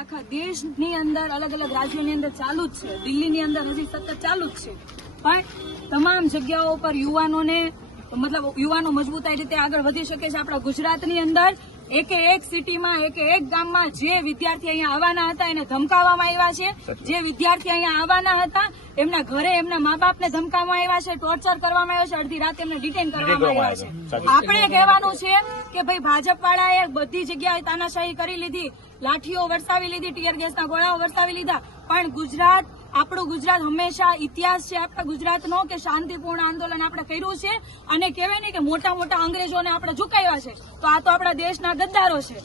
આખા દેશની અંદર અલગ અલગ રાજ્યોની અંદર ચાલુ જ છે, દિલ્હીની અંદર હજી સતત ચાલુ જ છે, પણ તમામ જગ્યાઓ પર યુવાનો મજબૂતાઈ રીતે આગળ વધી શકે છે. આપણા ગુજરાતની અંદર એકે એક સિટીમાં એકે એક ગામમાં જે વિદ્યાર્થી અહીંયા આવવાના હતા એને ધમકાવવામાં આવ્યા છે, જે વિદ્યાર્થી અહીંયા આવવાના હતા એમના ઘરે એમના મા બાપને ધમકાવવામાં આવ્યા છે, ટોર્ચર કરવામાં આવ્યા છે, અડધી રાતે એમને ડિટેન કરવામાં આવ્યા છે. આપણે કહેવાનું છે કે ભાઈ ભાજપ વાળાએ બધી જગ્યાએ તાનાશાહી કરી લીધી, લાઠીઓ વરસાવી લીધી, ટીયર ગેસના ગોળાઓ વરસાવી લીધા, પણ આપણું ગુજરાત હંમેશા ઇતિહાસ છે આપણા ગુજરાતનો કે શાંતિપૂર્ણ આંદોલન આપણે કર્યું છે અને કહેવાય ને કે મોટા મોટા અંગ્રેજોને આપણે ઝુકાવ્યા છે. તો આ તો આપણા દેશના ગદ્દારો છે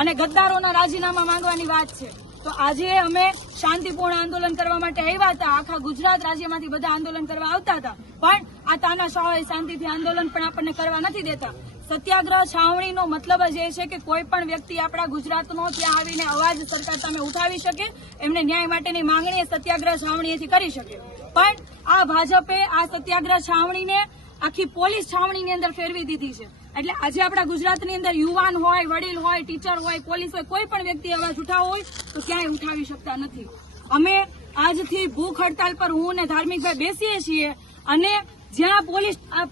અને ગદ્દારોના રાજીનામા માંગવાની વાત છે. તો આજે અમે શાંતિપૂર્ણ આંદોલન કરવા માટે આવ્યા હતા. આખા ગુજરાત રાજ્યમાંથી બધા આંદોલન કરવા આવતા હતા, પણ આ તાનાશાહોએ શાંતિથી આંદોલન પણ આપણને કરવા નથી દેતા. સત્યાગ્રહ છાવણીનો મતલબ જ એ છે કે કોઈ પણ વ્યક્તિ આપણા ગુજરાતનો ત્યાં આવીને અવાજ સરકાર સામે ઉઠાવી શકે, એમને ન્યાય માટેની માંગણી સત્યાગ્રહ છાવણીએથી કરી શકે. પણ આ ભાજપે આ સત્યાગ્રહ છાવણીને આખી પોલીસ છાવણીની અંદર ફેરવી દીધી છે. એટલે આજે આપણા ગુજરાતની અંદર યુવાન હોય, વડીલ હોય, ટીચર હોય, પોલીસ હોય, કોઈ પણ વ્યક્તિ અવાજ ઉઠાવવો હોય તો ક્યાંય ઉઠાવી શકતા નથી. અમે આજથી ભૂખ હડતાલ પર હું અને ધાર્મિકભાઈ બેસીએ છીએ અને જ્યાં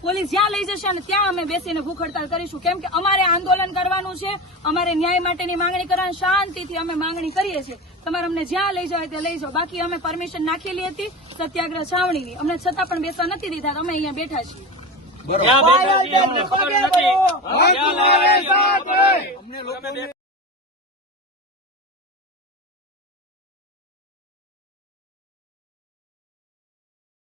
પોલીસ જ્યાં લઈ જશે ને ત્યાં અમે બેસીને ભૂખ હડતાલ કરીશું, કેમ કે અમારે આંદોલન કરવાનું છે, અમારે ન્યાય માટેની માંગણી કરવાની, શાંતિથી અમે માંગણી કરીએ છીએ. તમારે અમને જ્યાં લઈ જાવ તે લઈ જાઓ. બાકી અમે પરમિશન નાખેલી હતી સત્યાગ્રહ છાવણીની, અમને છતાં પણ બેસવા નથી દીધા. અમે અહીંયા બેઠા છીએ.